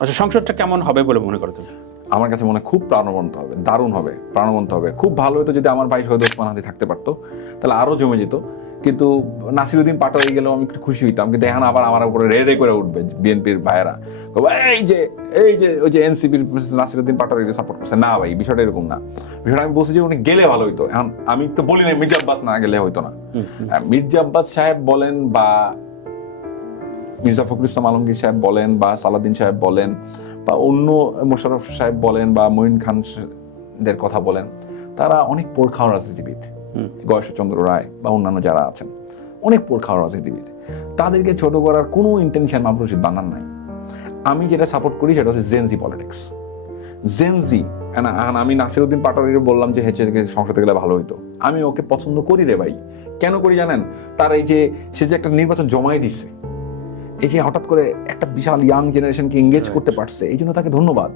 আচ্ছা, সংসদটা কেমন হবে বলে মনে করো তুমি? আমার কাছে মনে হয় খুব প্রাণবন্ত হবে, দারুণ হবে, প্রাণবন্ত হবে। খুব ভালো হতো যদি আমার ভাই শহীদ ওসমান হাদি থাকতে পারতো, তাহলে আরো জমে যেত। কিন্তু নাসিরউদ্দিন পাটোয়ারি গেলেও আমি একটু খুশি হইতাম, কিন্তু এখন আবার আমার উপরে রে করে উঠবে বিএনপির ভাইয়েরা, এই যে ওই যে এনসিপির নাসিরউদ্দিন পাটোয়ারিকে সাপোর্ট করছে। না ভাই, বিষয়টা এরকম না। বিষয়টা আমি বলছি যে উনি গেলে ভালো হইতো। এখন আমি তো বলি না মির্জা আব্বাস না গেলে হইতো না। মির্জা আব্বাস সাহেব বলেন বা মির্জা ফখরুল ইসলাম আলমগীর সাহেব বলেন বা সালাউদ্দিন সাহেব বলেন বা অন্য মোশাররফ সাহেব বলেন বা মঈন খানদের কথা বলেন, তারা অনেক পোড়খাওয়া রাজনীতিবিদ। গয়েশ্বরচন্দ্র রায় বা অন্যান্য যারা আছেন অনেক পোড়খাওয়া রাজনীতিবিদ। তাদেরকে ছোট করার কোনো ইন্টেনশন মাহমুদ রশিদ বানান নাই। আমি যেটা সাপোর্ট করি সেটা হচ্ছে জেনজি পলিটিক্স। জেনজি, আমি নাসিরউদ্দিন পাটোয়ারিকে বললাম যে হেঁচে সংসদে গেলে ভালো হইতো। আমি ওকে পছন্দ করি রে ভাই। কেন করি জানেন? তার এই যে সে যে একটা নির্বাচন জমাই দিচ্ছে, এই যে হঠাৎ করে একটা বিশাল ইয়াং জেনারেশনকে এঙ্গেজ করতে পারছে, এই জন্য তাকে ধন্যবাদ।